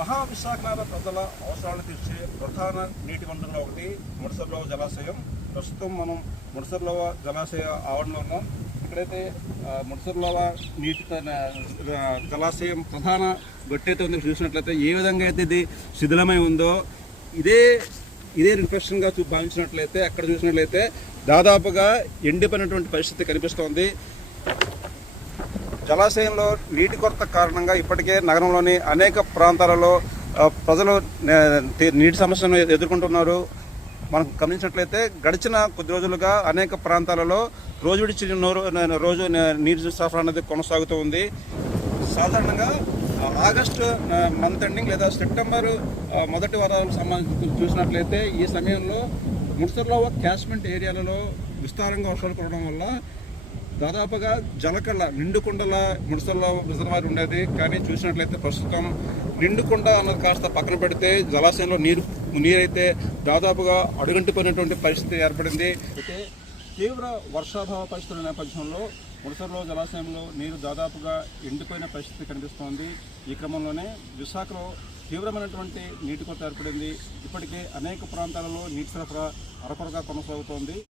మహావిశాఖనగర ప్రజల అవసరాలు తీర్చే ప్రధాన నీటి వనరులో ఒకటి ముడసర్లోవ జలాశయం. ప్రస్తుతం మనం ముడసర్లోవ జలాశయ ఆవరణలో ఉన్నాం. ఇక్కడైతే ముడసర్లోవ నీటి జలాశయం ప్రధాన గట్టయితే ఉంది. చూసినట్లయితే ఏ విధంగా అయితే ఇది శిథిలమై ఉందో ఇదే రిఫ్లెక్షన్గా భావించినట్లయితే అక్కడ చూసినట్లయితే దాదాపుగా ఎండిపోయినటువంటి పరిస్థితి కనిపిస్తోంది. జలాశయంలో నీటి కొరత కారణంగా ఇప్పటికే నగరంలోని అనేక ప్రాంతాలలో ప్రజలు నీటి సమస్యను ఎదుర్కొంటున్నారు. మనం గమనించినట్లయితే గడిచిన కొద్ది రోజులుగా అనేక ప్రాంతాలలో రోజు విడిచి రోజు నీటి సరఫరా అనేది కొనసాగుతూ ఉంది. సాధారణంగా ఆగస్టు మంత్ ఎండింగ్ లేదా సెప్టెంబర్ మొదటి వారాలకు సంబంధించి చూసినట్లయితే ఈ సమయంలో ముడసర్లోవ క్యాచ్మెంట్ ఏరియాలలో విస్తారంగా వర్షాలు పడడం వల్ల దాదాపుగా జలకళ్ళ నిండుకుండల ముడసర్లోవ రిజర్వాయర్ ఉండేది. కానీ చూసినట్లయితే ప్రస్తుతం నిండుకుండ అన్నది కాస్త పక్కన పెడితే జలాశయంలో నీరైతే దాదాపుగా అడుగంటిపోయినటువంటి పరిస్థితి ఏర్పడింది. అయితే తీవ్ర వర్షాభావ పరిస్థితుల నేపథ్యంలో ముడసర్లోవ జలాశయంలో నీరు దాదాపుగా ఎండిపోయిన పరిస్థితి కనిపిస్తోంది. ఈ క్రమంలోనే విశాఖలో తీవ్రమైనటువంటి నీటి కొరత ఏర్పడింది. ఇప్పటికే అనేక ప్రాంతాలలో నీటి సరఫరా అరకొరగా కొనసాగుతోంది.